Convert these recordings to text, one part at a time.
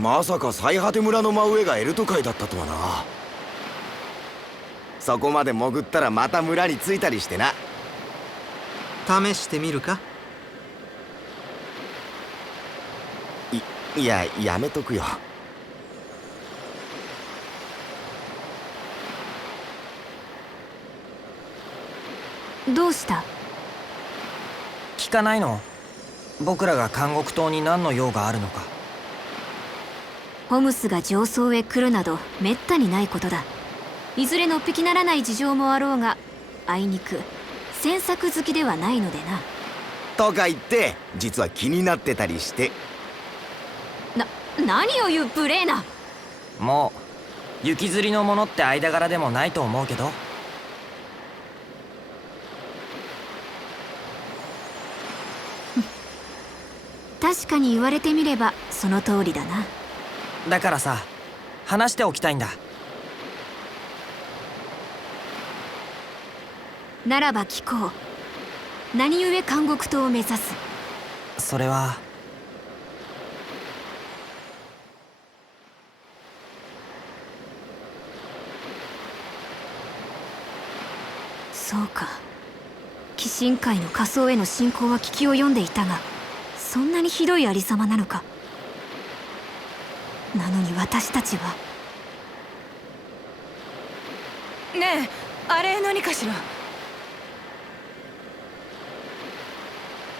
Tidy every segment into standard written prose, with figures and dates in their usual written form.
まさか最果て村の真上がエルト海だったとはな。そこまで潜ったらまた村に着いたりしてな。試してみるか？いや、やめとくよ。どうした？聞かないの？僕らが監獄島に何の用があるのか。ホムスが上層へ来るなどめったにないことだ。いずれのっぴきならない事情もあろうが、あいにく詮索好きではないのでな。とか言って実は気になってたりして。何を言う無礼な。もう雪吊りのものって間柄でもないと思うけど。確かに言われてみればその通りだな。だからさ、話しておきたいんだ。ならば聞こう。何故監獄島を目指す？それはそうか。鬼神界の仮想への侵攻は聞き及んでいたが、そんなにひどいありさまなのか。なのに私たちは。ねえ、あれ何かしら？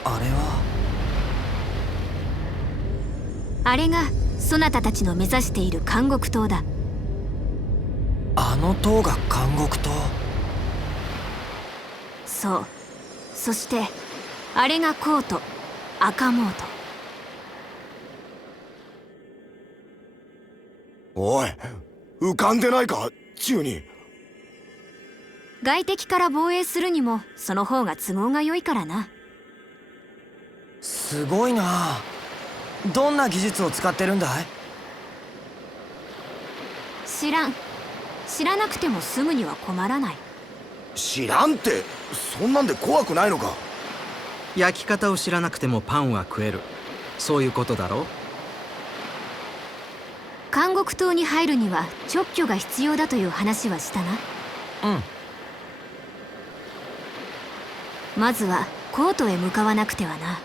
あれは。あれがそなたたちの目指している監獄島だ。あの塔が監獄島。そう。そしてあれがコート、赤モート。おい、浮かんでないか宙に。外敵から防衛するにもその方が都合が良いからな。すごいな。どんな技術を使ってるんだい？知らん。知らなくてもすぐには困らない。知らんって、そんなんで怖くないのか？焼き方を知らなくてもパンは食える、そういうことだろう。監獄島に入るには勅許が必要だという話はしたな。うん。まずはコートへ向かわなくてはな。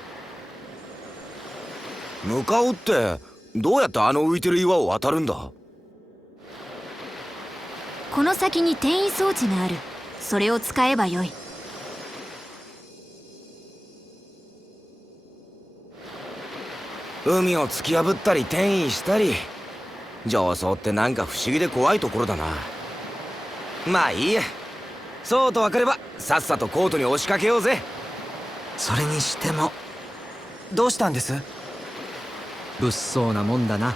向かうってどうやってあの浮いてる岩を渡るんだ？この先に転移装置がある。それを使えばよい。海を突き破ったり転移したり、上層ってなんか不思議で怖いところだな。まあいいや。そうと分かればさっさとコートに押しかけようぜ。それにしてもどうしたんです？物騒なもんだな。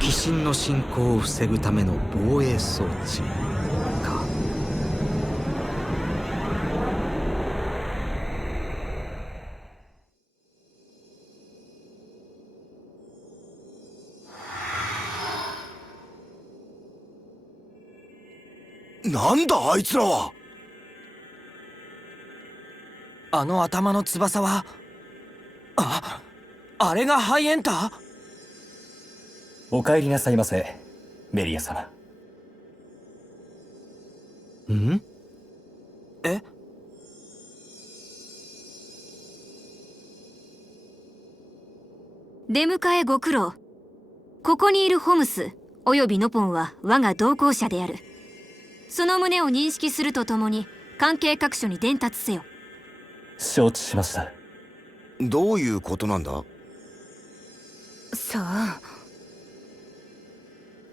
鬼神の侵攻を防ぐための防衛装置か。なんだあいつらは。あの頭の翼は。あれがハイエンター？お帰りなさいませ、メリア様。ん？え？出迎えご苦労。ここにいるホムスおよびノポンは我が同行者である。その旨を認識するとともに関係各所に伝達せよ。承知しました。どういうことなんだ？さあ。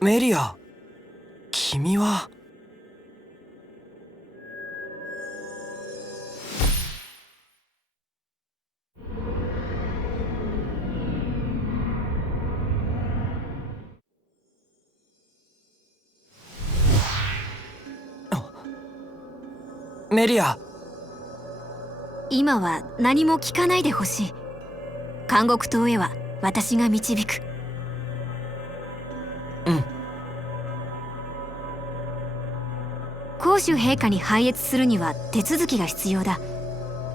メリア、君は。メリア。今は何も聞かないでほしい。監獄島へは私が導く。うん。公主陛下に拝謁するには手続きが必要だ。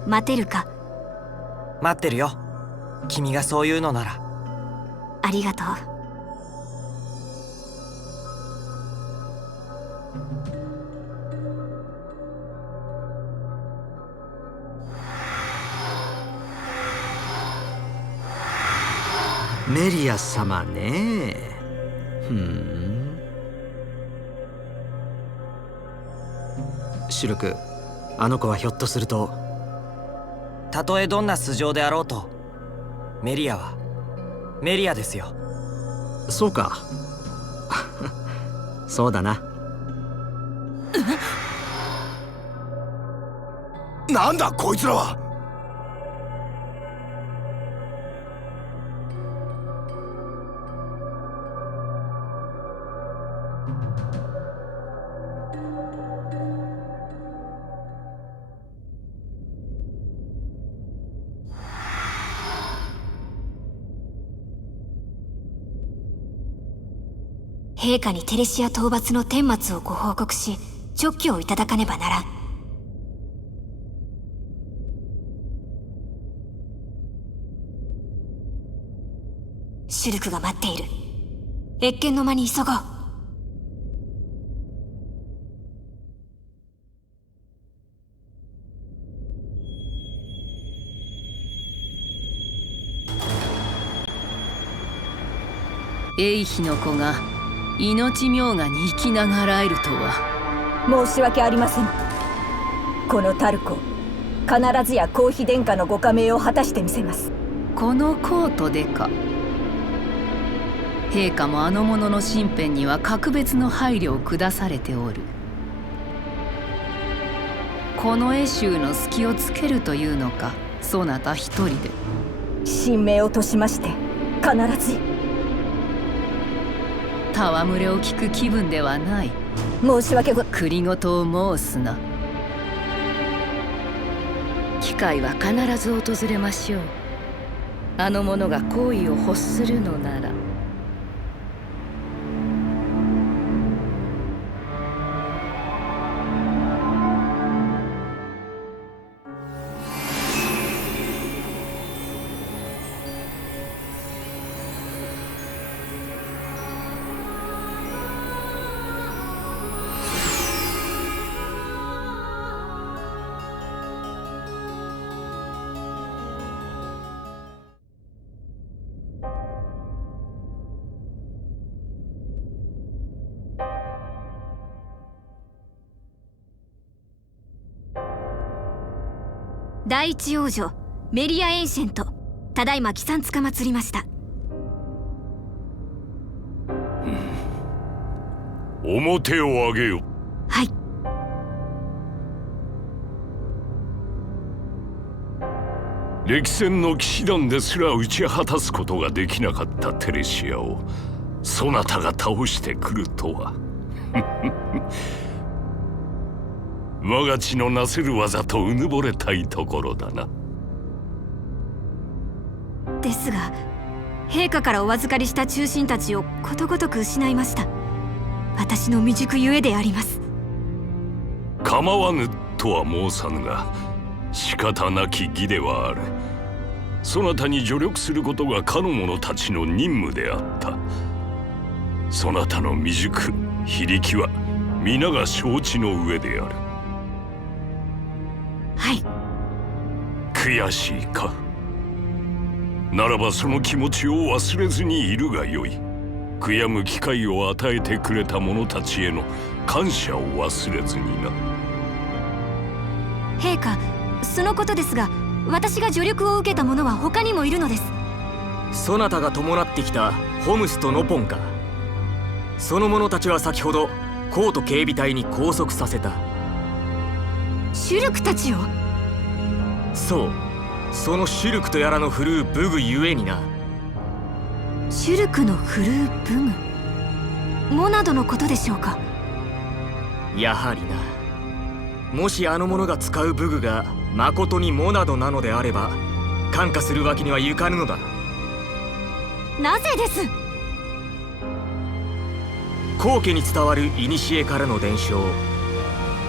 待てるか？待ってるよ。君がそう言うのなら。ありがとう。メリア様ね。シルク、あの子はひょっとすると。たとえどんな素性であろうと、メリアはメリアですよ。そうか。そうだな。なんだこいつらは。陛下にテレシア討伐の顛末をご報告し、勅許をいただかねばならん。シュルクが待っている。謁見の間に急ごう。エイヒの子が命冥河に生きながらえるとは。申し訳ありません。このタルコ、必ずや皇妃殿下のご加盟を果たしてみせます。このコートでか。陛下もあの者の身辺には格別の配慮を下されておる。この絵衆の隙をつけるというのか、そなた一人で。神明をとしまして必ず。戯れを聞く気分ではない。申し訳ご。繰事を申すな。機会は必ず訪れましょう。あの者が好意を欲するのなら。第一王女メリア・エンシェント、ただいま帰参つかまつりました。表を上げよ。はい。歴戦の騎士団ですら打ち果たすことができなかったテレシアをそなたが倒してくるとは。我が血のなせる技とうぬぼれたいところだな。ですが、陛下からお預かりした忠臣たちをことごとく失いました。私の未熟ゆえであります。構わぬとは申さぬが、仕方なき義ではある。そなたに助力することがかの者たちの任務であった。そなたの未熟非力は皆が承知の上である。はい。悔しいか。ならばその気持ちを忘れずにいるがよい。悔やむ機会を与えてくれた者たちへの感謝を忘れずにな。陛下、そのことですが、私が助力を受けた者は他にもいるのです。そなたが伴ってきたホムスとノポンか。その者たちは先ほどコート警備隊に拘束させた。シュルクたちを？そう、そのシュルクとやらの振るう武具ゆえにな。シュルクの振るう武具？モナドのことでしょうか？やはりな。もしあの者が使う武具がまことにモナドなのであれば、感化するわけにはいかぬのだ。なぜです？後家に伝わる古からの伝承、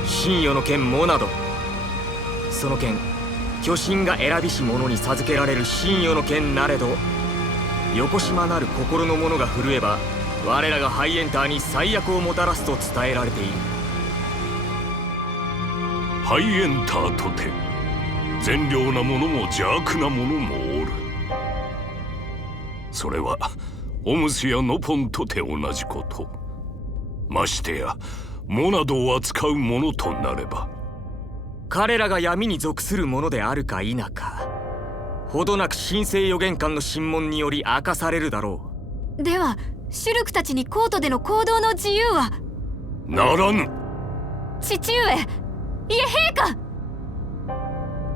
神与の剣モナド。その剣、巨神が選びし者に授けられる神与の剣なれど、横島なる心の者が震えば我らがハイエンターに最悪をもたらすと伝えられている。ハイエンターとて善良な者も邪悪な者もおる。それはオムスやノポンとて同じこと。ましてやモナドを扱う者となれば、彼らが闇に属する者であるか否か、ほどなく神聖予言官の審問により明かされるだろう。ではシュルクたちにコートでの行動の自由は？ならぬ。父上、いえ陛下、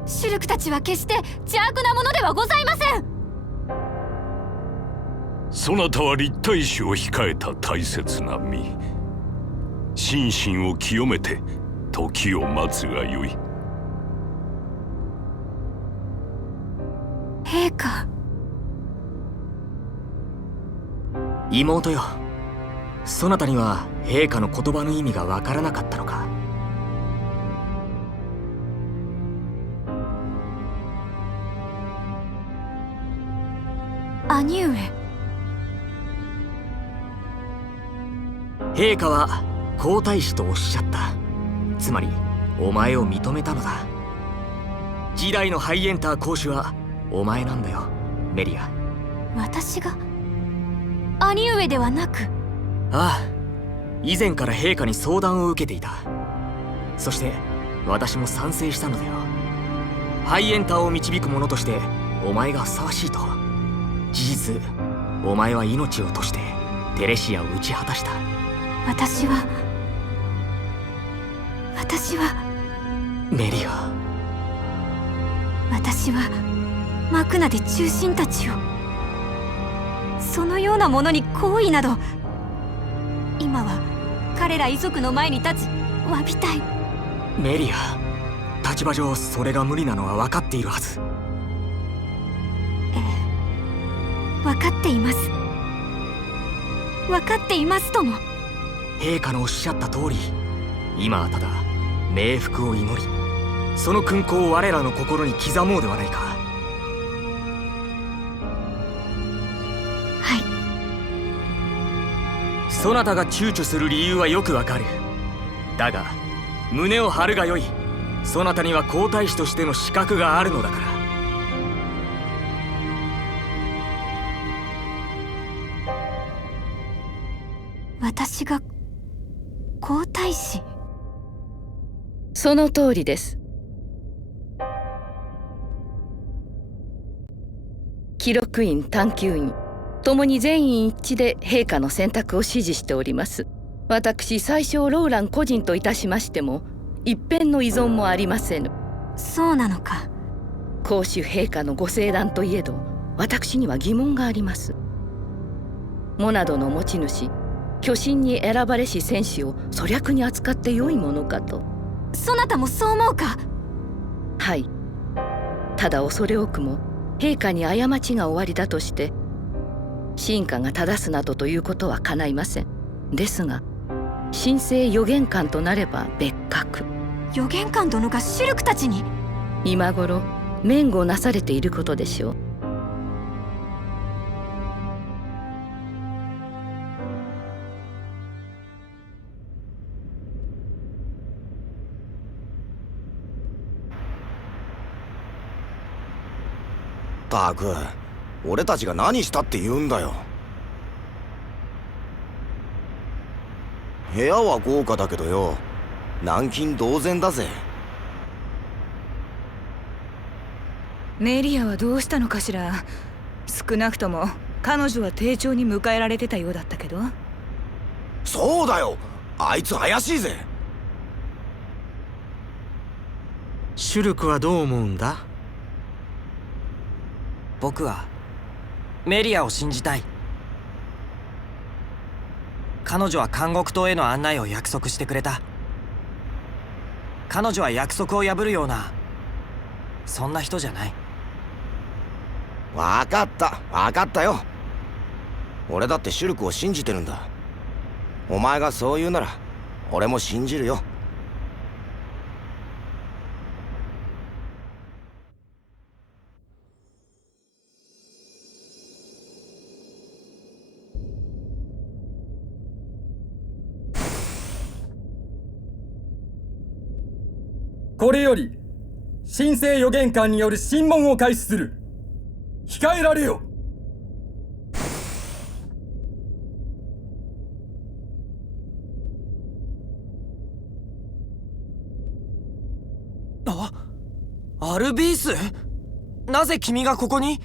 シュルクたちは決して邪悪なものではございません。そなたは立体視を控えた大切な身。心身を清めて時を待つがよい。陛下。妹よ、そなたには陛下の言葉の意味がわからなかったのか。兄上。陛下は皇太子とおっしゃった。つまりお前を認めたのだ。次代のハイエンター公主はお前なんだよ、メリア。私が？兄上ではなく？ああ、以前から陛下に相談を受けていた。そして私も賛成したのだよ。ハイエンターを導く者としてお前がふさわしいと。事実、お前は命を賭してテレシアを打ち果たした。私はメリア。私はマクナで忠臣たちを、そのようなものに好意など。今は彼ら遺族の前に立ち詫びたい。メリア、立場上それが無理なのは分かっているはず。ええ、分かっています。分かっていますとも。陛下のおっしゃった通り、今はただ冥福を祈り、その勲功を我らの心に刻もうではないか。はい。そなたが躊躇する理由はよくわかる。だが胸を張るがよい。そなたには皇太子としての資格があるのだから。私が皇太子？その通りです。記録院、探究院ともに全員一致で陛下の選択を支持しております。私宰相ローラン個人といたしましても一辺の依存もありませぬ。そうなのか。公主陛下のご聖断といえど私には疑問があります。モナドの持ち主、巨神に選ばれし戦士を粗略に扱ってよいものかと。そなたもそう思うか？はい。ただ恐れ多くも陛下に過ちがおありだとして臣下が正すなどということは叶いません。ですが神聖予言官となれば別格。予言官殿がシュルクたちに？今頃免護なされていることでしょう。ったく、俺たちが何したって言うんだよ。部屋は豪華だけどよ、軟禁同然だぜ。メリアはどうしたのかしら。少なくとも彼女は丁重に迎えられてたようだったけど。そうだよ、あいつ怪しいぜ。シュルクはどう思うんだ？僕はメリアを信じたい。彼女は監獄島への案内を約束してくれた。彼女は約束を破るようなそんな人じゃない。分かったよ。俺だってシュルクを信じてるんだ。お前がそう言うなら俺も信じるよ。これより神聖予言官による審問を開始する。控えられよ。アルビース、なぜ君がここに？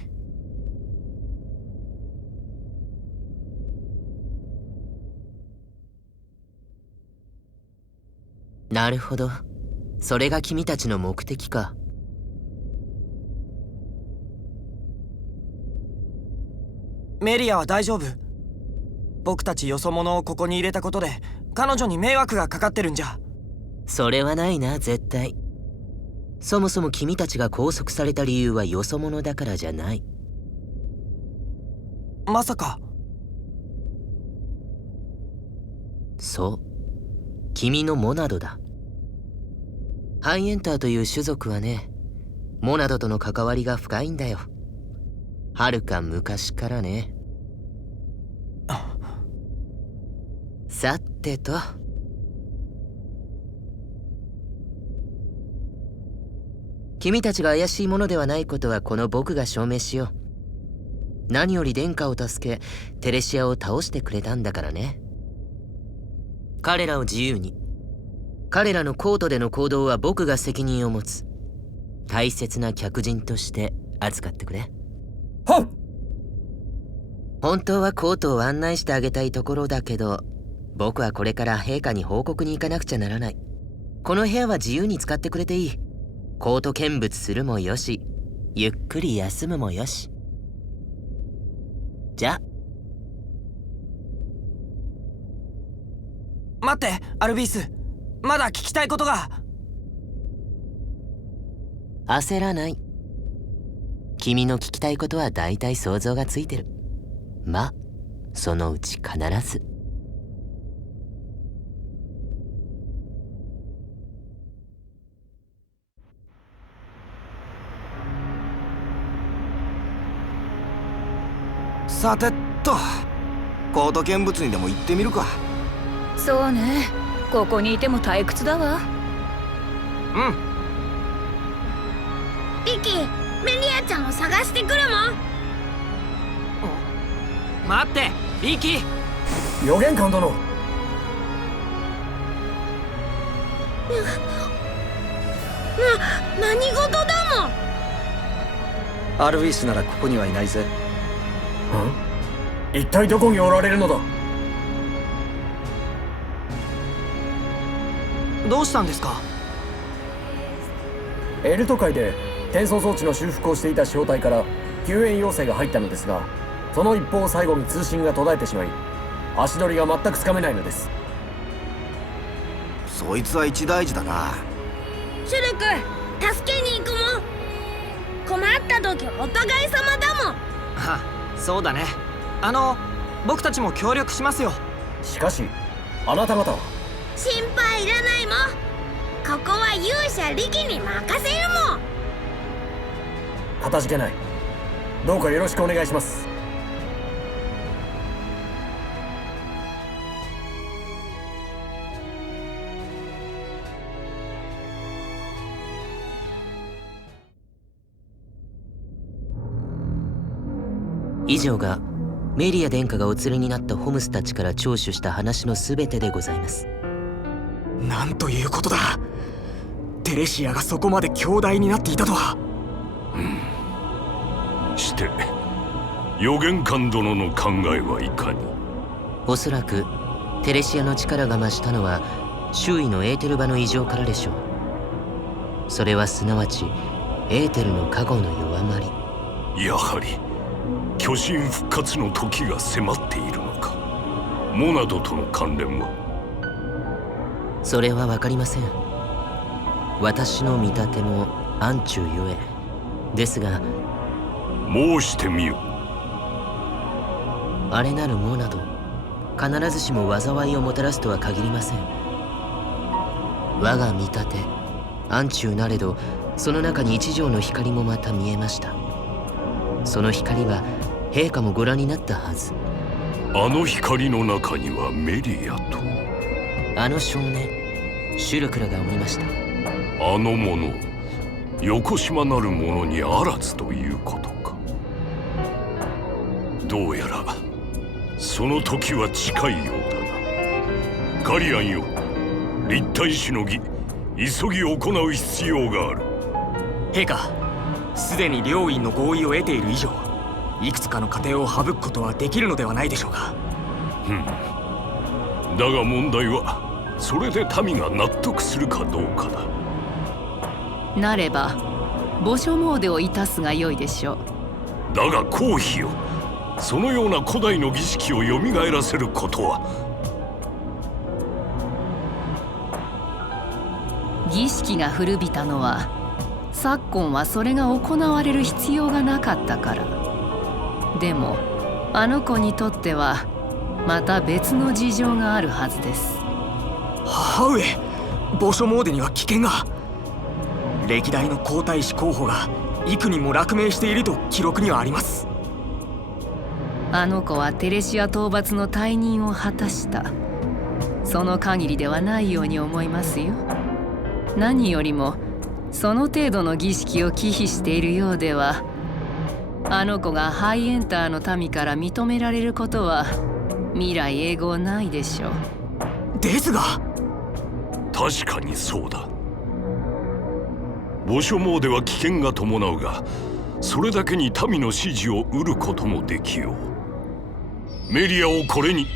なるほど、それが君たちの目的か。メリアは大丈夫？僕たちよそ者をここに入れたことで彼女に迷惑がかかってるんじゃ。それはないな、絶対。そもそも君たちが拘束された理由はよそ者だからじゃない。まさか。そう、君のモナドだ。ハイエンターという種族はね、モナドとの関わりが深いんだよ。はるか昔からね。さてと、君たちが怪しいものではないことはこの僕が証明しよう。何より殿下を助けテレシアを倒してくれたんだからね。彼らを自由に。彼らのコートでの行動は僕が責任を持つ。大切な客人として扱ってくれ。はっ。本当はコートを案内してあげたいところだけど、僕はこれから陛下に報告に行かなくちゃならない。この部屋は自由に使ってくれていい。コート見物するもよし、ゆっくり休むもよし。じゃ。待って、アルビース、まだ聞きたいことが。焦らない。君の聞きたいことは大体想像がついてる。ま、そのうち必ず。さてと、コート見物にでも行ってみるか。そうね、ここにいても退屈だわ。うん。リキ、メリアちゃんを探してくるもん。待って、リキ。予言官殿。何事だもん。アルビースならここにはいないぜ。一体どこにおられるのだ。どうしたんですか？エルト海で転送装置の修復をしていた小隊から救援要請が入ったのですが、その一報最後に通信が途絶えてしまい、足取りが全くつかめないのです。そいつは一大事だな。シュルク、助けに行くもん。困った時お互い様だもん。は、そうだね。僕たちも協力しますよ。しかしあなた方は。心配いらないもん。ここは勇者リキに任せるもん。かたじけない。どうかよろしくお願いします。以上がメリア殿下がお連れになったホムスたちから聴取した話のすべてでございます。なんということだ。テレシアがそこまで強大になっていたとは。して予言官殿の考えはいかに？おそらくテレシアの力が増したのは周囲のエーテル場の異常からでしょう。それはすなわちエーテルの加護の弱まり。やはり巨神復活の時が迫っているのか。モナドとの関連は？それは分かりません。私の見立ても暗中ゆえですが。申してみよ。あれなるモナド、必ずしも災いをもたらすとは限りません。我が見立て暗中なれど、その中に一条の光もまた見えました。その光は陛下もご覧になったはず。あの光の中にはメリアとあの少年シュルクラがおりました。あの者横島なる者にあらずということか。どうやらその時は近いようだな。ガリアンよ、立体しのぎ急ぎ行う必要がある。陛下、すでに両院の合意を得ている以上、いくつかの過程を省くことはできるのではないでしょうか。だが問題はそれで民が納得するかどうかだ。なれば墓所詣をいたすがよいでしょう。だが皇妃よ、そのような古代の儀式をよみがえらせることは。儀式が古びたのは昨今はそれが行われる必要がなかったから。でもあの子にとってはまた別の事情があるはずです。母上、墓所詣には危険が。歴代の皇太子候補が幾人も落命していると記録にはあります。あの子はテレシア討伐の退任を果たした。その限りではないように思いますよ。何よりもその程度の儀式を忌避しているようでは、あの子がハイエンターの民から認められることは未来永劫ないでしょう。ですが、確かにそうだ。墓所詣は危険が伴うが、それだけに民の支持を得ることもできよう。メリアをこれに、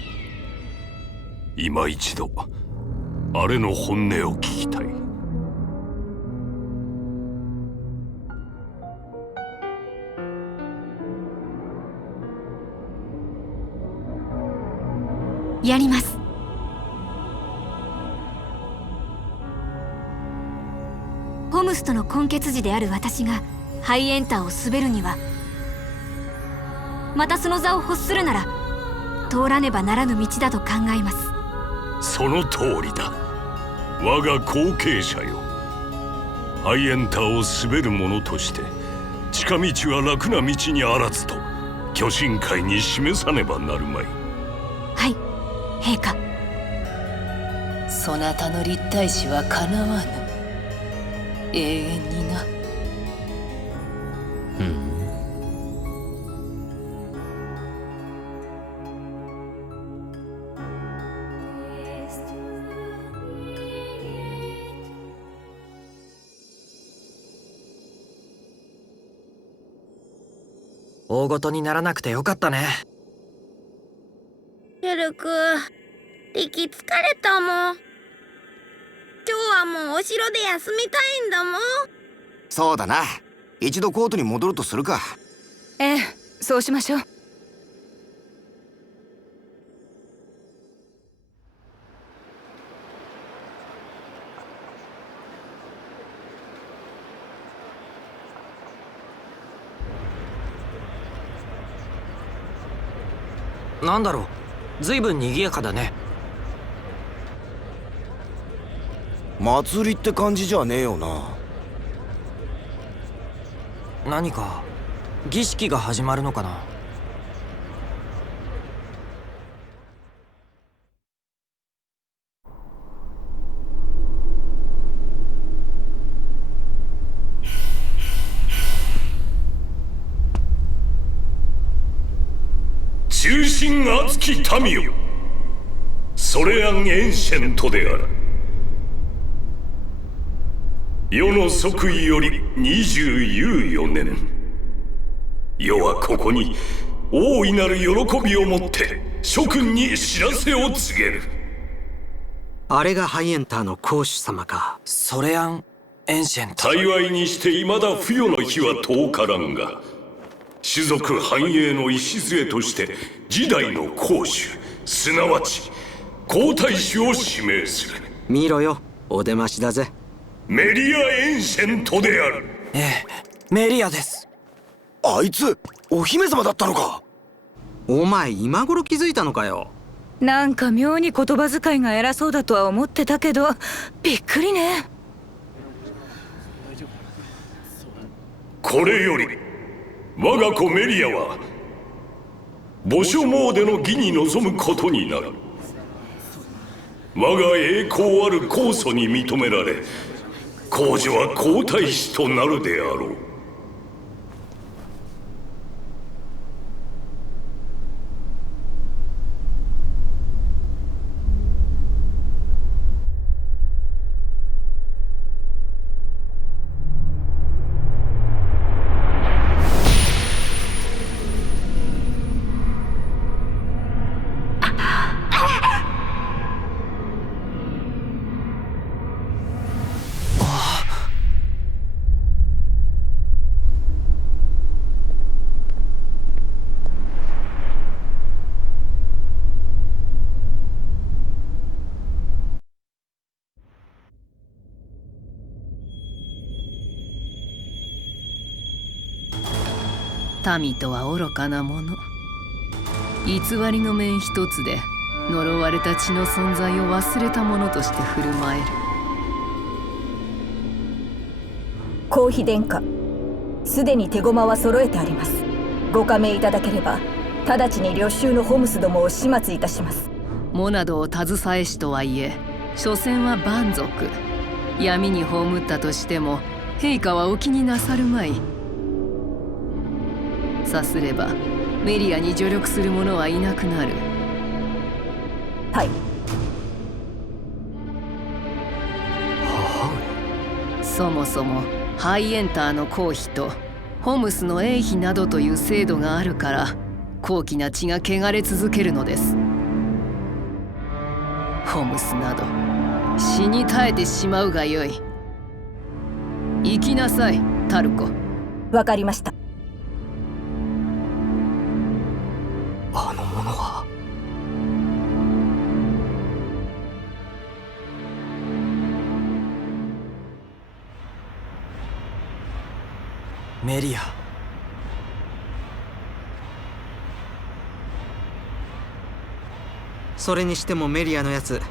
今一度あれの本音を聞きたい。やります。ホムスとの根血児である私がハイエンターを滑るには、またその座を欲するなら通らねばならぬ道だと考えます。その通りだ。我が後継者よ。ハイエンターを滑る者として近道は楽な道にあらずと巨神会に示さねばなるまい。はい、陛下。そなたの立体師はかなわぬ。永遠にな。大ごとにならなくてよかったね。シルク、息疲れたもん。今日はもうお城で休みたいんだもん。そうだな。一度コートに戻るとするか。ええ、そうしましょう。なんだろう、ずいぶん賑やかだね。祭りって感じじゃねえよな。何か儀式が始まるのかな。忠心熱き民よ、ソレアン・エンシェントである。世の即位より24年、世はここに大いなる喜びをもって諸君に知らせを告げる。あれがハイエンターの公主様か。ソレアン・エンシェント。幸いにして未だ付与の日は遠からんが、種族繁栄の礎として次代の公主、すなわち皇太子を指名する。見ろよ、お出ましだぜ。メリア・エンシェントである。ええ、メリアです。あいつお姫様だったのか。お前今頃気づいたのかよ。なんか妙に言葉遣いが偉そうだとは思ってたけど、びっくりね。これより我が子メリアは墓所詣の儀に臨むことになる。我が栄光ある皇祖に認められ、公女は皇太子となるであろう。民とは愚かなもの。偽りの面一つで呪われた血の存在を忘れたものとして振る舞える。皇妃殿下、すでに手駒は揃えてあります。ご加盟いただければ直ちに領州のホムスどもを始末いたします。モナドを携えしとはいえ、所詮は蛮族。闇に葬ったとしても陛下はお気になさるまい。さすればメリアに助力する者はいなくなる。はい。そもそもハイエンターの公妃とホムスの衛妃などという制度があるから、高貴な血が汚れ続けるのです。ホムスなど死に絶えてしまうがよい。行きなさい、タルコ。わかりました。あの者は。メリア。それにしてもメリアのやつ、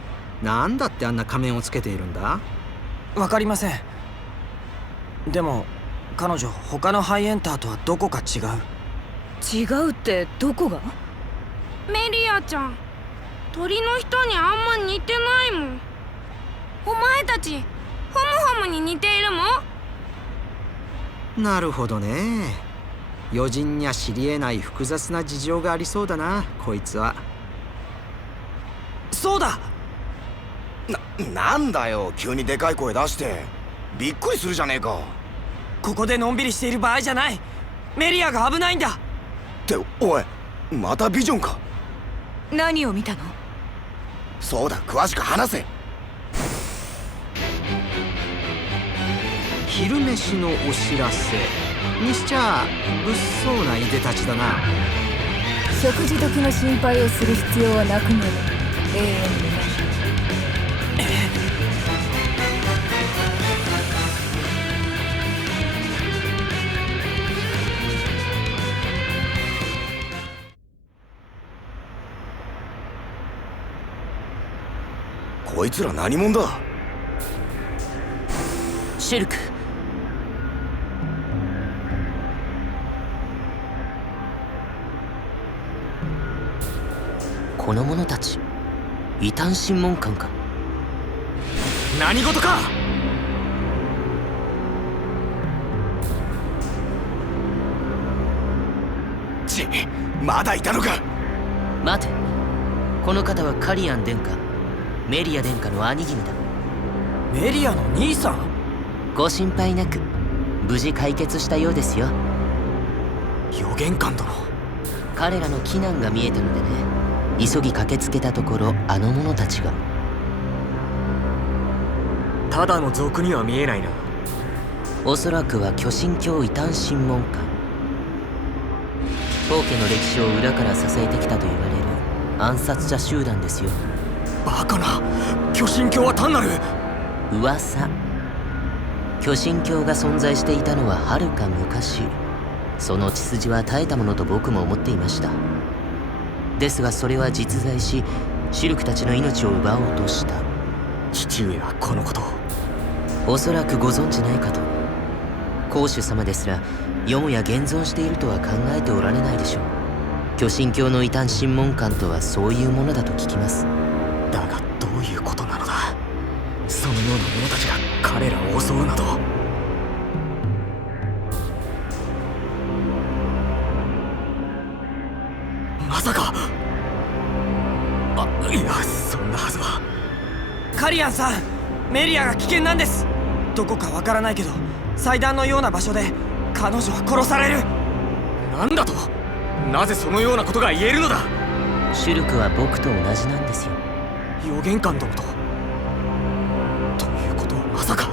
なんだってあんな仮面をつけているんだ？わかりません。でも彼女他のハイエンターとはどこか違う。違うってどこが？メリアちゃん、鳥の人にあんま似てないもん。お前たちホムホムに似ているもん。なるほどね。余人には知り得ない複雑な事情がありそうだな、こいつは。そうだ。なんだよ、急にでかい声出して。びっくりするじゃねえか。ここでのんびりしている場合じゃない。メリアが危ないんだ。っておい、またビジョンか。何を見たの？そうだ、詳しく話せ。昼飯のお知らせにしちゃ物騒ないでたちだな。食事時の心配をする必要はなくなる。永遠にね。こいつら何者だ？シルク。この者たち異端審問官か。何事か。まだいたのか。待て、この方はカリアン殿下、メリア殿下の兄君だ。メリアの兄さん？ご心配なく無事解決したようですよ。予言官殿。彼らの危難が見えたのでね、急ぎ駆けつけたところ、あの者たちが。ただの賊には見えないな。おそらくは巨神教異端審問官。王家の歴史を裏から支えてきたと言われる暗殺者集団ですよ。バカな。巨神教は単なる噂。巨神教が存在していたのははるか昔。その血筋は絶えたものと僕も思っていました。ですがそれは実在し、シルクたちの命を奪おうとした。父上はこのことをおそらくご存じないかと。公主様ですらよもや現存しているとは考えておられないでしょう。巨神教の異端審問官とはそういうものだと聞きます。だがどういうことなのだ。そのような者たちが彼らを襲うなど。まさか。いや、そんなはずは。カリアンさん、メリアが危険なんです。どこかわからないけど祭壇のような場所で彼女は殺される。なんだと。なぜそのようなことが言えるのだ。シュルクは僕と同じなんですよ。予言官殿と。ということはまさか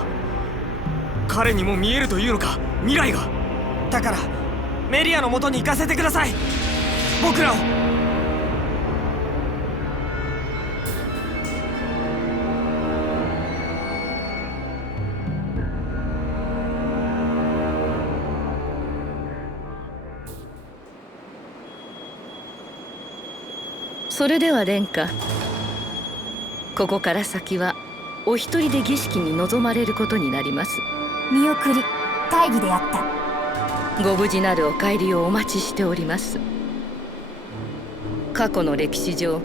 彼にも見えるというのか、未来が。だからメリアの元に行かせてください、僕らを。それでは殿下、ここから先はお一人で儀式に臨まれることになります。見送り、大儀であった。ご無事なるお帰りをお待ちしております。過去の歴史上、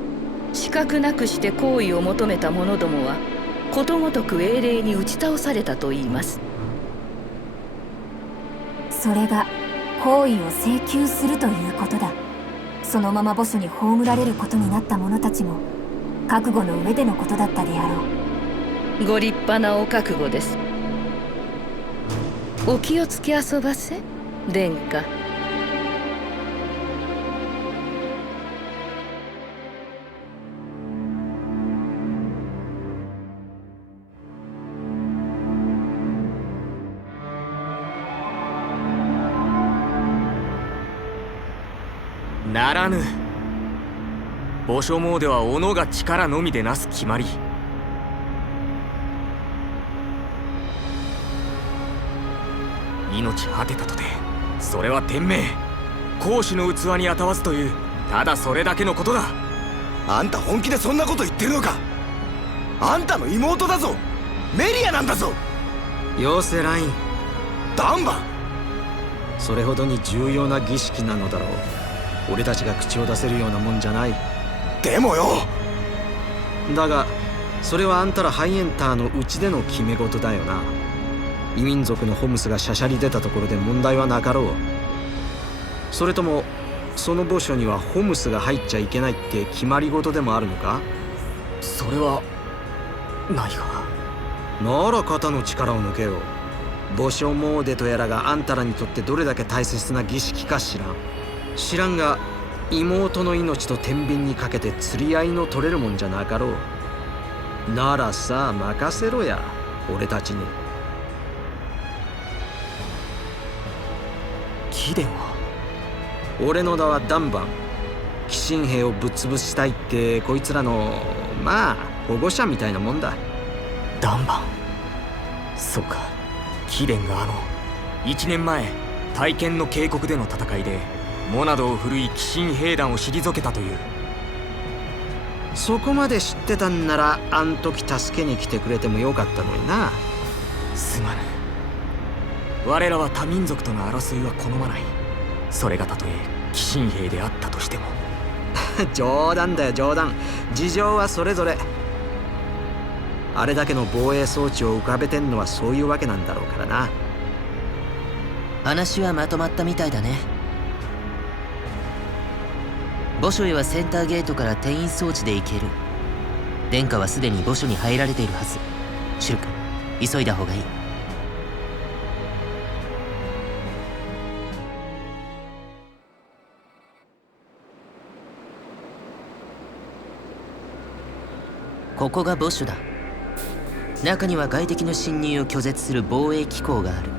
資格なくして行為を求めた者どもはことごとく英霊に打ち倒されたといいます。それが行為を請求するということだ。そのまま墓所に葬られることになった者たちも覚悟の上でのことだったであろう。ご立派なお覚悟です。お気をつけ遊ばせ、殿下。ならぬ。墓所詣は己が力のみでなす決まり。命果てたとてそれは天命、公主の器に与わずという、ただそれだけのことだ。あんた本気でそんなこと言ってるのか。あんたの妹だぞ、メリアなんだぞ。よせライン、ダンバン。それほどに重要な儀式なのだろう。俺たちが口を出せるようなもんじゃない。でもよ。だがそれはあんたらハイエンターのうちでの決め事だよな。異民族のホムスがしゃしゃり出たところで問題はなかろう。それともその墓所にはホムスが入っちゃいけないって決まり事でもあるのか。それはないが。なら肩の力を抜けよ。墓所詣とやらがあんたらにとってどれだけ大切な儀式か知らんが、妹の命と天秤にかけて釣り合いの取れるもんじゃなかろう。ならさあ任せろや、俺たちに。貴殿は。俺の名はダンバン。寄進兵をぶっ潰したいってこいつらのまあ保護者みたいなもんだ。ダンバン。そうか、貴殿が1年前大剣の渓谷での戦いでモナドを振るい寄進兵団を退けたという。そこまで知ってたんならあん時助けに来てくれてもよかったのにな。すまぬ。我らは他民族との争いは好まない。それがたとえ寄進兵であったとしても。冗談だよ冗談。事情はそれぞれ。あれだけの防衛装置を浮かべてんのはそういうわけなんだろうからな。話はまとまったみたいだね。墓所へはセンターゲートから転移装置で行ける。殿下はすでに墓所に入られているはず。シュルク、急いだ方がいい。ここが墓所だ。中には外敵の侵入を拒絶する防衛機構がある。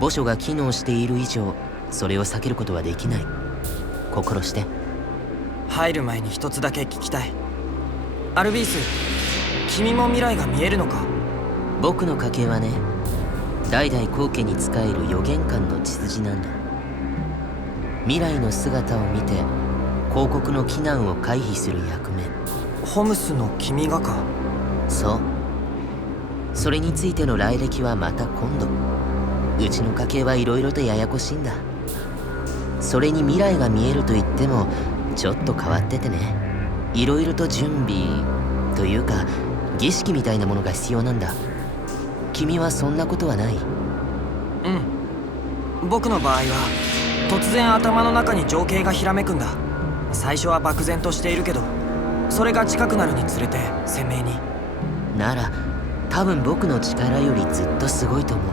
墓所が機能している以上、それを避けることはできない。心して。入る前に一つだけ聞きたい。アルビース、君も未来が見えるのか。僕の家系はね、代々後家に仕える予言官の血筋なんだ。未来の姿を見て広告の危難を回避する役目。ホムスの君がか。そう。それについての来歴はまた今度。うちの家系はいろいろとややこしいんだ。それに未来が見えると言ってもちょっと変わっててね。いろいろと準備というか儀式みたいなものが必要なんだ。君はそんなことはない？僕の場合は突然頭の中に情景がひらめくんだ。最初は漠然としているけど、それが近くなるにつれて鮮明に。なら多分僕の力よりずっとすごいと思う。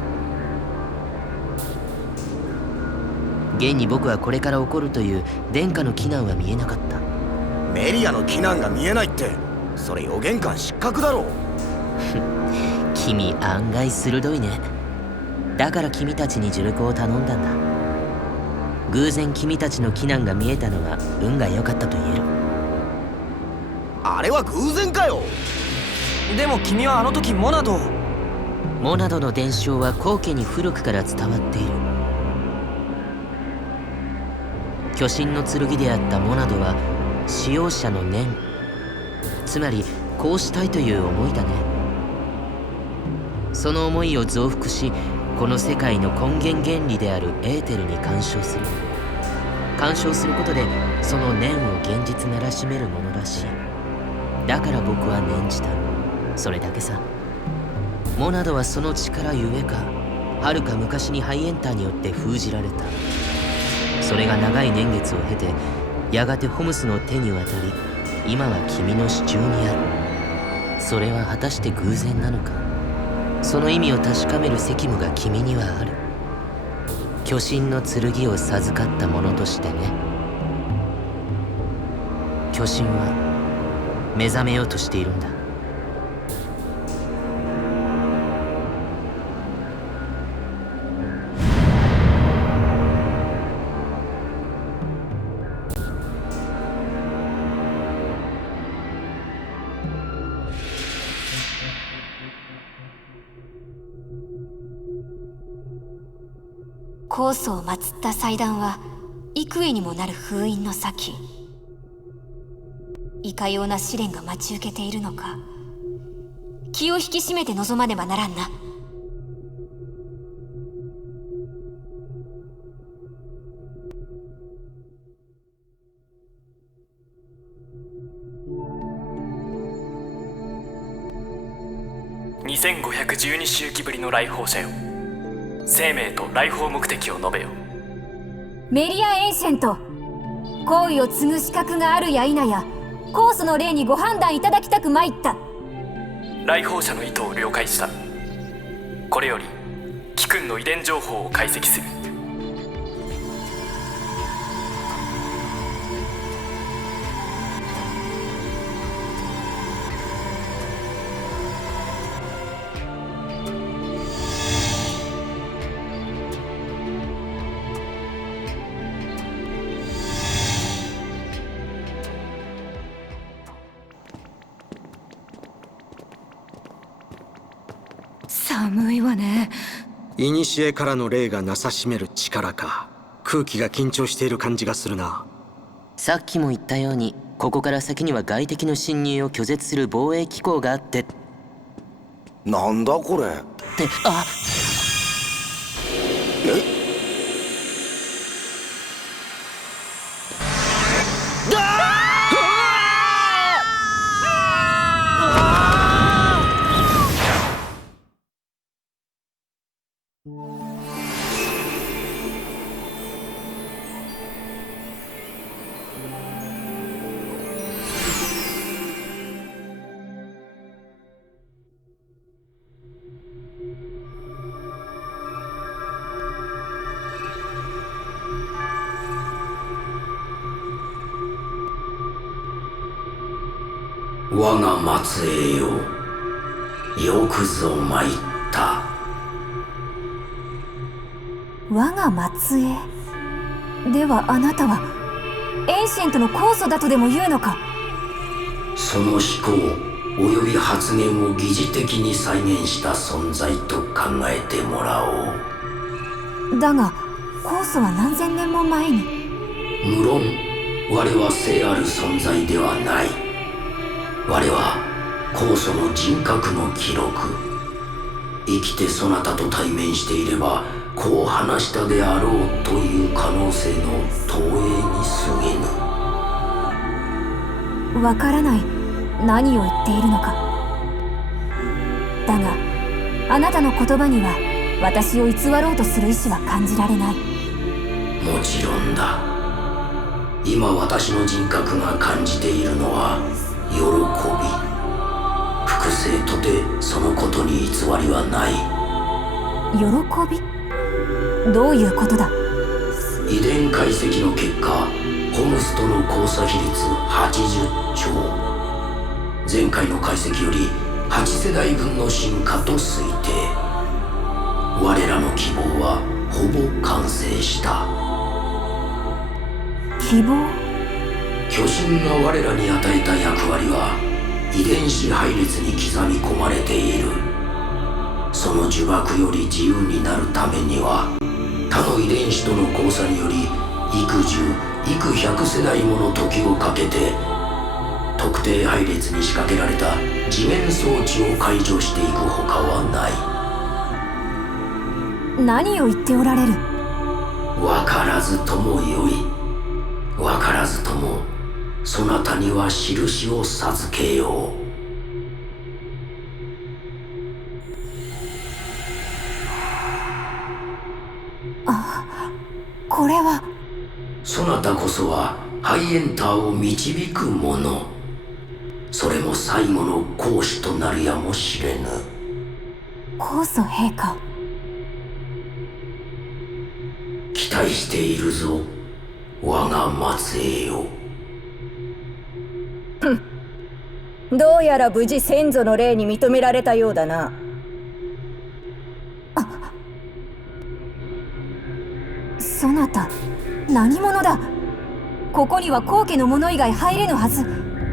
現に僕はこれから起こるという殿下の危難は見えなかった。メリアの危難が見えないって、それ予言官失格だろう。君案外鋭いね。だから君たちに助力を頼んだんだ。偶然君たちの危難が見えたのは運が良かったと言える。あれは偶然かよ。でも君はあの時モナドの伝承は後家に古くから伝わっている。巨神の剣であったモナドは使用者の念、つまりこうしたいという思いだね。その思いを増幅し、この世界の根源原理であるエーテルに干渉する。干渉することでその念を現実ならしめるものらしい。だから僕は念じた。それだけさ。モナドはその力ゆえか、はるか昔にハイエンターによって封じられた。それが長い年月を経て、やがてホムスの手に渡り、今は君の手中にある。それは果たして偶然なのか。その意味を確かめる責務が君にはある。巨神の剣を授かった者としてね。巨神は目覚めようとしているんだ。酵素を祀った祭壇は幾重にもなる封印の先。いかような試練が待ち受けているのか、気を引き締めて臨まねばならんな。2512周期ぶりの来訪者よ。生命と来訪目的を述べよ。メリア・エンシェント、行為を継ぐ資格があるや否や、酵素の例にご判断いただきたく参った。来訪者の意図を了解した。これより貴君の遺伝情報を解析する。寒いわね。古からの霊がなさしめる力か。空気が緊張している感じがするな。さっきも言ったように、ここから先には外敵の侵入を拒絶する防衛機構があって。なんだこれって。あえ我が末裔よ、よくぞ参った。我が末裔では、あなたはエンシェントの酵素だとでも言うのか。その思考および発言を疑似的に再現した存在と考えてもらおう。だが酵素は何千年も前に。無論我は生ある存在ではない。我は酵素の人格の記録。生きてそなたと対面していればこう話したであろうという可能性の投影に過ぎぬ。わからない。何を言っているのか。あなたの言葉には私を偽ろうとする意志は感じられない。もちろんだ。今私の人格が感じているのは喜び。複製とてそのことに偽りはない。喜び？どういうことだ？遺伝解析の結果、ホムスとの交差比率80兆。前回の解析より8世代分の進化と推定。我らの希望はほぼ完成した。希望？巨神が我らに与えた役割は遺伝子配列に刻み込まれている。その呪縛より自由になるためには、他の遺伝子との交差により幾十幾百世代もの時をかけて特定配列に仕掛けられた次元装置を解除していくほかはない。何を言っておられる？分からずともよい。分からずともそなたには印を授けよう。これは。そなたこそはハイエンターを導く者。それも最後の講師となるやもしれぬ。高祖陛下。期待しているぞ、我が末裔よ。どうやら無事先祖の霊に認められたようだな。そなた何者だ？ここには皇家の者以外入れぬはず。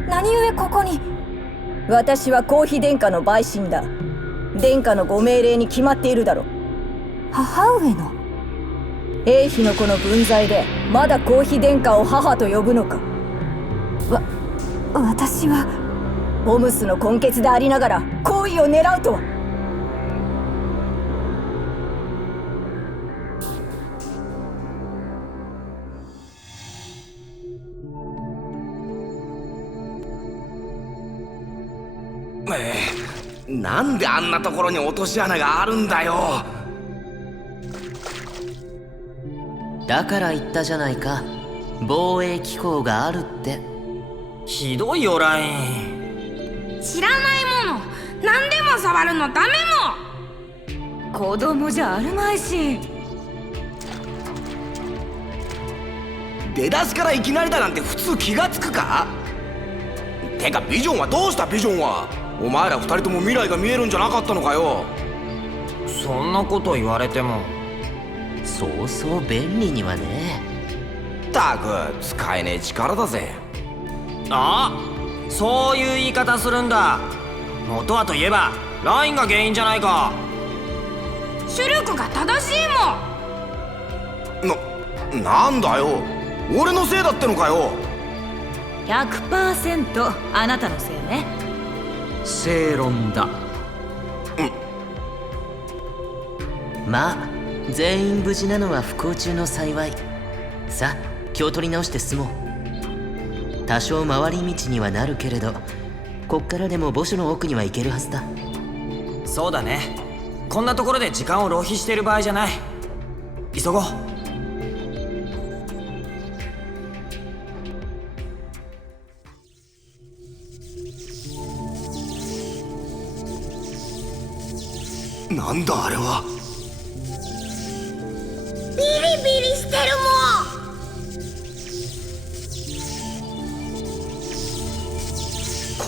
何故ここに？私は皇妃殿下の陪審だ。殿下のご命令に決まっているだろう。母上の？英妃の子の分際でまだ皇妃殿下を母と呼ぶのか。私はホムスの根血でありながら皇位を狙うとは。なんであんなところに落とし穴があるんだよ。だから言ったじゃないか、防衛機構があるって。ひどいよライン。知らないもの何でも触るのダメも。子供じゃあるまいし。出だしからいきなりだなんて普通気がつくか？てかビジョンはどうした？ビジョンはお前ら二人とも未来が見えるんじゃなかったのかよ。そんなこと言われても。そうそう便利にはね。ったく使えねえ力だぜ。ああ、そういう言い方するんだ。元はといえばラインが原因じゃないか。シュルクが正しいもん。なんだよ、俺のせいだってのかよ。 100% あなたのせいね。正論だ。まあ全員無事なのは不幸中の幸い。さあ気を取り直して進もう。多少回り道にはなるけれど、こっからでも墓所の奥には行けるはずだ。そうだね。こんなところで時間を浪費している場合じゃない。急ごう。なんだあれは。ビリビリしてる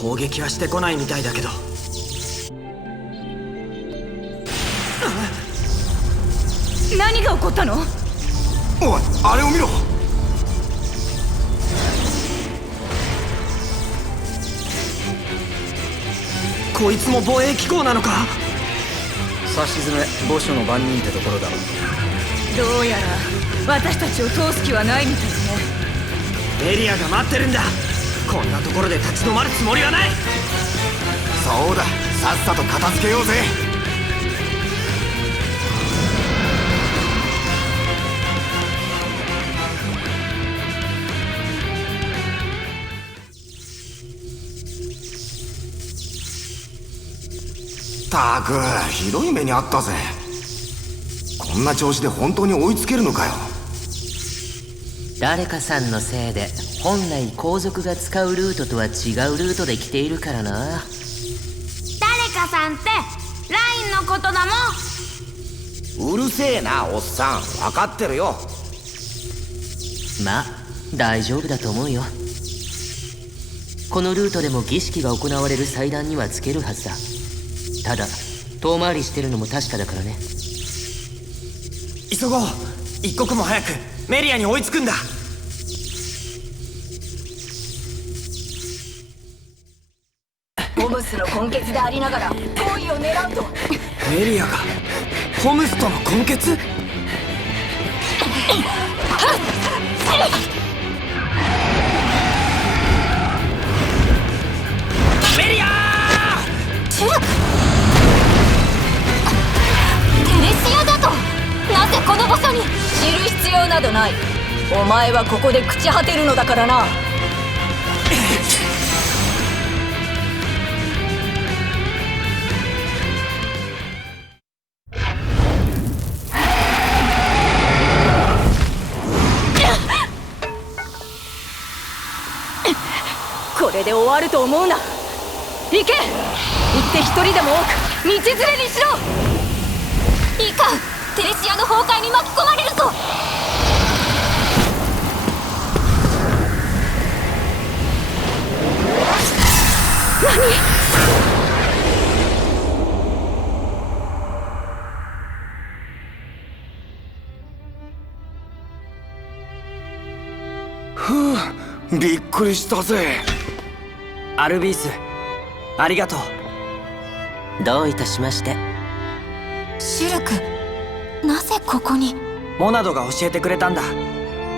もん。攻撃はしてこないみたいだけど。何が起こったの？おい、あれを見ろ。こいつも防衛機構なのか？さしずめ墓所の番人ってところだろう。どうやら私たちを通す気はないみたいね。エリアが待ってるんだ。こんなところで立ち止まるつもりはない。そうだ、さっさと片付けようぜ。たくひどい目にあったぜ。こんな調子で本当に追いつけるのかよ。誰かさんのせいで本来皇族が使うルートとは違うルートで来ているからな。誰かさんってラインのことだもん。うるせえなおっさん、分かってるよ。まあ大丈夫だと思うよ。このルートでも儀式が行われる祭壇にはつけるはずだ。ただ遠回りしてるのも確かだからね。急ごう。一刻も早くメリアに追いつくんだ。ホムスの根血でありながら好意を狙うと。メリアがホムスとの根血？メリアー！シュルク！テレシアだと？なぜこの場所に？知る必要などない。お前はここで朽ち果てるのだからな。これで終わると思うな。行け！行って一人でも多く道連れにしろ。いかん！テレシアの崩壊に巻き込まれるぞ。ふう、びっくりしたぜ。アルビース、ありがとう。どういたしまして。シュルク、なぜここに？モナドが教えてくれたんだ。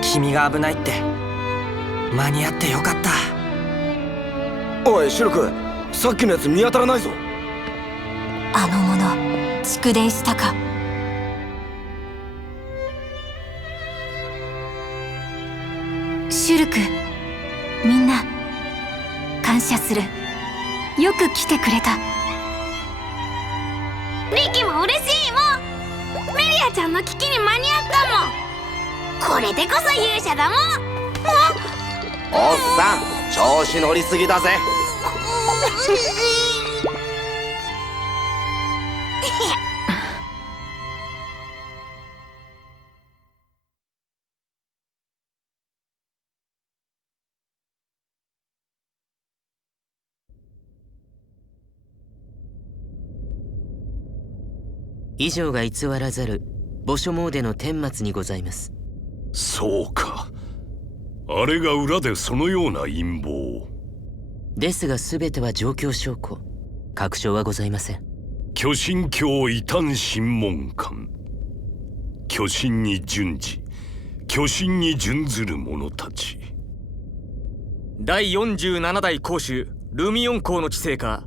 君が危ないって。間に合ってよかった。おいシュルク、さっきのやつ見当たらないぞ。あの者、蓄電したか。シュルク、みんな感謝する。よく来てくれた。リキも嬉しいもん。メリアちゃんの危機に間に合ったもん。これでこそ勇者だもん。おっさん、調子乗りすぎだぜ。以上が偽らざる墓所詣の顛末にございます。そうか、あれが裏でそのような陰謀ですが、全ては状況証拠、確証はございません。巨神教異端審問官、巨神に準じ巨神に準ずる者たち。第47代公主ルミオン公の治世か、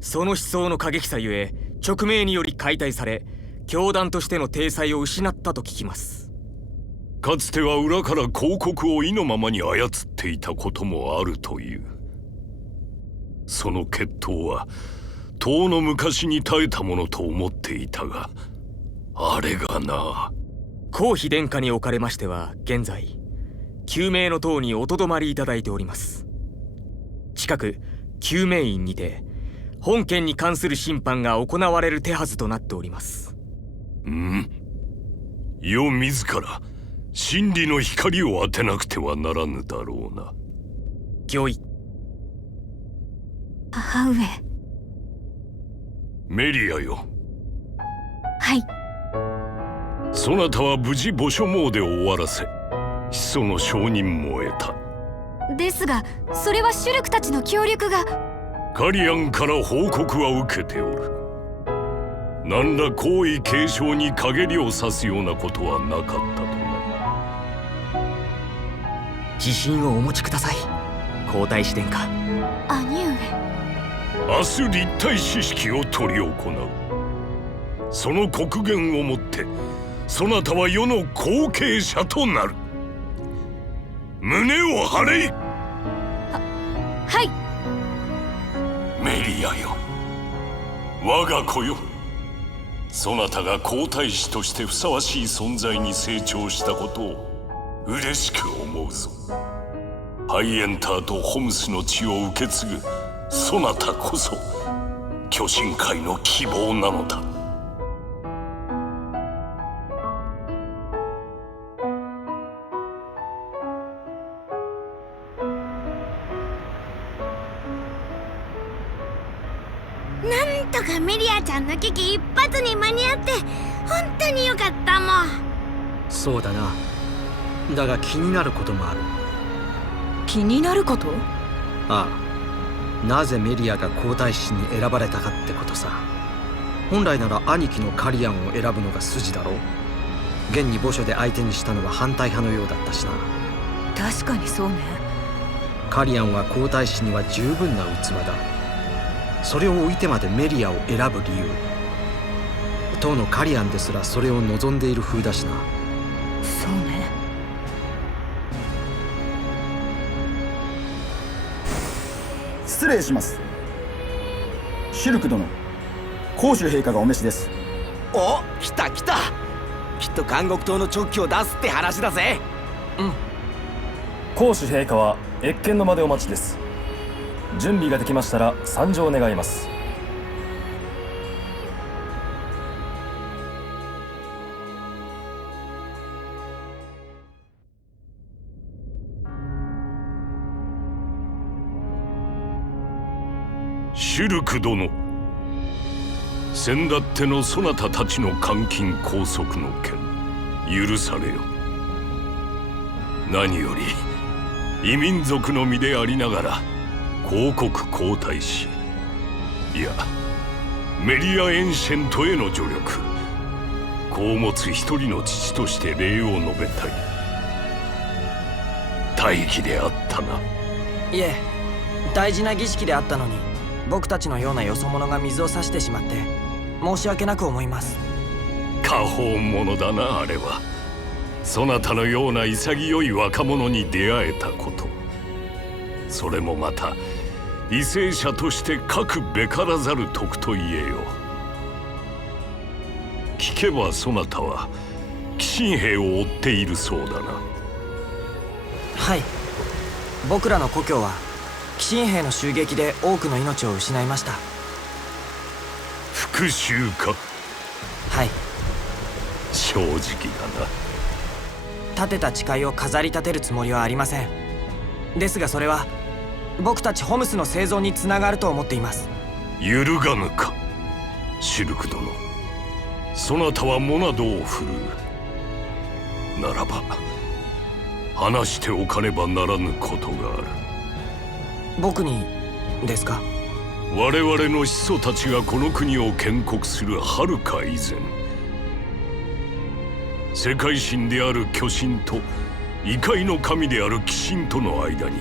その思想の過激さゆえ勅命により解体され、教団としての体裁を失ったと聞きます。かつては裏から広告を意のままに操っていたこともあるという。その血統は遠の昔に絶えたものと思っていたが、あれがな。皇妃殿下におかれましては現在救命の塔におとどまりいただいております。近く救命院にて本件に関する審判が行われる手はずとなっております。世自ら真理の光を当てなくてはならぬだろうな。御意。母上。メリアよ。はい。そなたは無事墓所詣を終わらせ、始祖の承認も得た。ですが、それはシュルクたちの協力が。カリアンから報告は受けておる。何ら皇位継承に陰りを刺すようなことはなかったとな。自信をお持ちください、皇太子殿下。兄上。明日立体知識を執り行う。その刻限をもってそなたは世の後継者となる。胸を張れい。はい。メリアよ、我が子よ、そなたが皇太子としてふさわしい存在に成長したことを嬉しく思うぞ。ハイエンターとホムスの血を受け継ぐそなたこそ巨神界の希望なのだ。なんとかメリアちゃんの危機一発に間に合って本当によかったもん。そうだな。だが気になることもある。気になること？ああ、なぜメリアが皇太子に選ばれたかってことさ。本来なら兄貴のカリアンを選ぶのが筋だろう。現に墓所で相手にしたのは反対派のようだったしな。確かにそうね。カリアンは皇太子には十分な器だ。それを置いてまでメリアを選ぶ理由、当のカリアンですらそれを望んでいる風だしな。そうね。失礼します。シルク殿、皇主陛下がお召しです。お、来た来た。きっと監獄島の直旗を出すって話だぜ。うん。皇主陛下は謁見の間でお待ちです。準備ができましたら参上願います。シルク殿、先だってのそなたたちの監禁拘束の件許されよ。何より異民族の身でありながら皇国皇太子、いやメリア・エンシェントへの助力、子を持つ一人の父として礼を述べたい大儀であったな。いえ、大事な儀式であったのに僕たちのようなよそ者が水を差してしまって申し訳なく思います。果報者だな、あれは。そなたのような潔い若者に出会えたこと、それもまた為政者としてかくべからざる徳と言えよ。聞けばそなたは鬼神兵を追っているそうだな。はい、僕らの故郷は鬼神兵の襲撃で多くの命を失いました。復讐か？はい。正直だな。立てた誓いを飾り立てるつもりはありません。ですがそれは僕たちホムスの生存につながると思っています。揺るがぬか、シルク殿。そなたはモナドを振るうならば話しておかねばならぬことがある。僕にですか？我々の始祖たちがこの国を建国するはるか以前、世界神である巨神と異界の神である鬼神との間に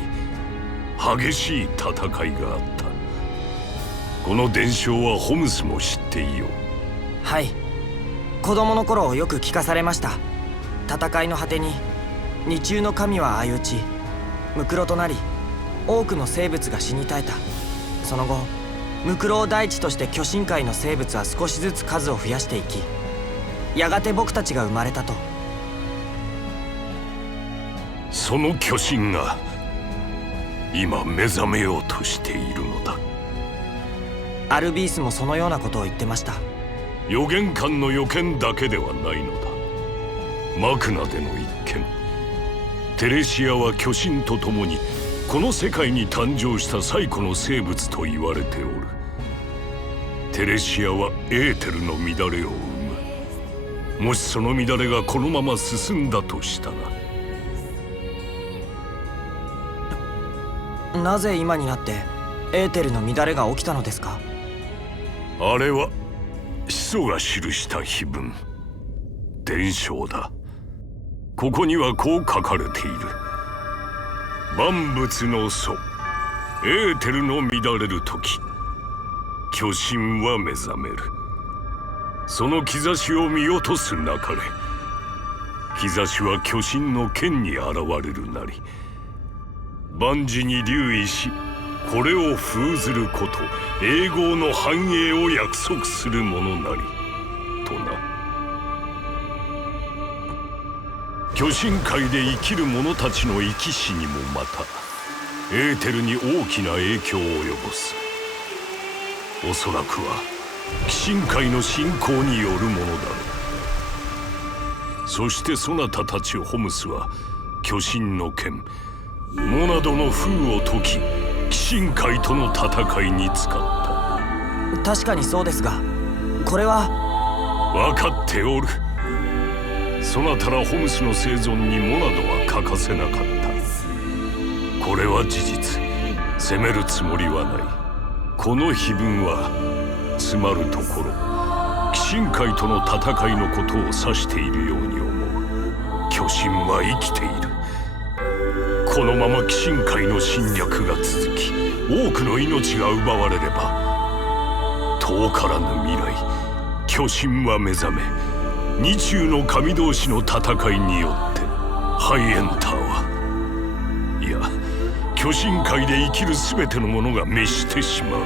激しい戦いがあった。この伝承はホムスも知っていよう。はい、子供の頃よく聞かされました。戦いの果てに二中の神は相打ち、ムクロとなり多くの生物が死に絶えた。その後ムクロを大地として巨神界の生物は少しずつ数を増やしていき、やがて僕たちが生まれたと。その巨神が今目覚めようとしているのだ。アルビースもそのようなことを言ってました。予言官の予見だけではないのだ。マクナでの一見、テレシアは巨神と共にこの世界に誕生した最古の生物と言われておる。テレシアはエーテルの乱れを生む。もしその乱れがこのまま進んだとしたら、なぜ今になってエーテルの乱れが起きたのですか？あれは始祖が記した碑文、伝承だ。ここにはこう書かれている。万物の祖エーテルの乱れる時、巨神は目覚める。その兆しを見落とすなかれ。兆しは巨神の剣に現れるなり、万事に留意しこれを封ずること、永劫の繁栄を約束する者なりとな。巨神界で生きる者たちの生き死にもまたエーテルに大きな影響を及ぼす。おそらくは鬼神界の信仰によるものだろう。そしてそなたたちホムスは巨神の剣モナドの封を解き、鬼神界との戦いに使った。確かにそうですが、これは。分かっておる。そなたらホムスの生存にモナドは欠かせなかった。これは事実。責めるつもりはない。この碑文はつまるところ鬼神界との戦いのことを指しているように思う。巨神は生きている。このまま鬼神界の侵略が続き、多くの命が奪われれば、遠からぬ未来巨神は目覚め、二中の神同士の戦いによってハイエンターは、いや巨神界で生きる全てのものが滅してしまう、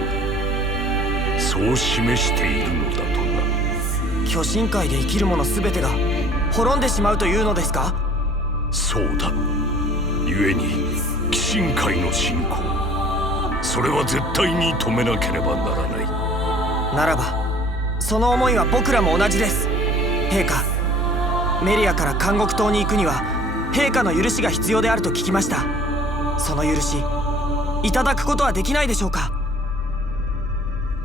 そう示しているのだとな。巨神界で生きるもの全てが滅んでしまうというのですか？そうだ。故に鬼神界の侵攻、それは絶対に止めなければならない。ならばその思いは僕らも同じです。陛下、メリアから監獄島に行くには陛下の許しが必要であると聞きました。その許しいただくことはできないでしょうか？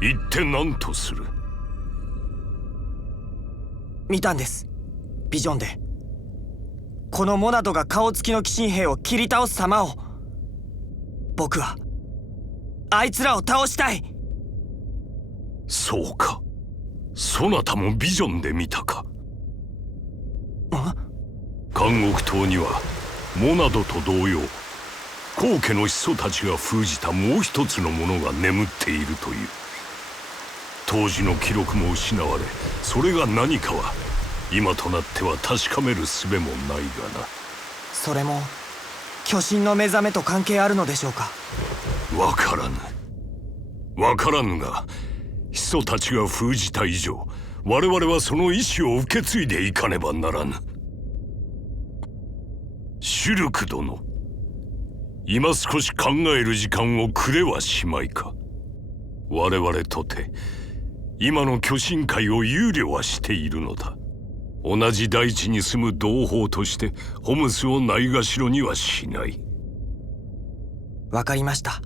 言って何とする？見たんです、ビジョンで。このモナドが顔つきの鬼神兵を切り倒す様を。僕はあいつらを倒したい。そうか、そなたもビジョンで見たか。監獄島にはモナドと同様高家の始祖たちが封じたもう一つのものが眠っているという。当時の記録も失われ、それが何かは今となっては確かめる術もないがな。それも巨神の目覚めと関係あるのでしょうか？わからぬが、始祖たちが封じた以上、我々はその意志を受け継いでいかねばならぬ。シュルク殿、今少し考える時間をくれはしまいか。我々とて今の巨神界を憂慮はしているのだ。同じ大地に住む同胞としてホムスをないがしろにはしない。わかりました。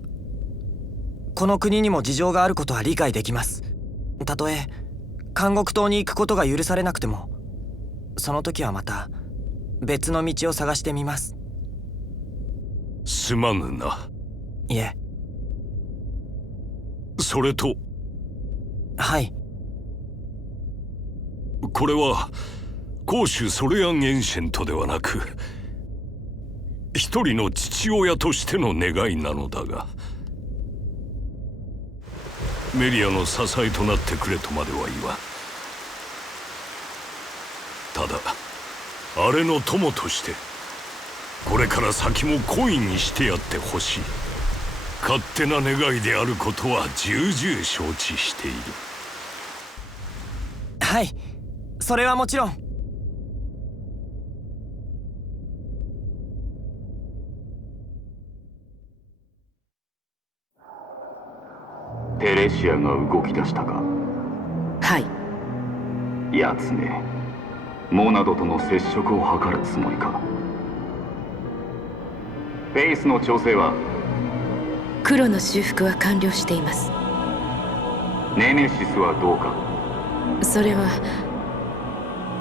この国にも事情があることは理解できます。たとえ監獄島に行くことが許されなくても、その時はまた別の道を探してみます。すまぬな。いえ。それと。はい。これは公主ソレアン・エンシェントではなく、一人の父親としての願いなのだが、メリアの支えとなってくれとまでは言わん。ただあれの友としてこれから先も懇意にしてやってほしい。勝手な願いであることは重々承知している。はい、それはもちろん。テレシアが動き出したか？はい。やつめ、モナドとの接触を図るつもりか？フェイスの調整は？黒の修復は完了しています。ネメシスはどうか？それは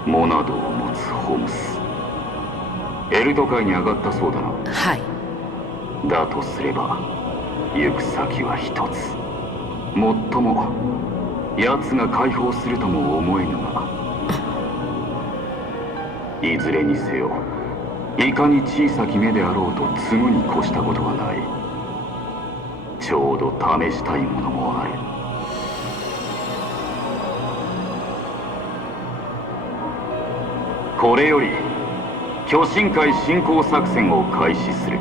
モナドを持つホムス、エルド界に上がったそうだな。はい。だとすれば行く先は一つ。もっとも奴が解放するとも思えぬが、いずれにせよいかに小さき目であろうと継ぐに越したことはない。ちょうど試したいものもある。これより巨神界侵攻作戦を開始する。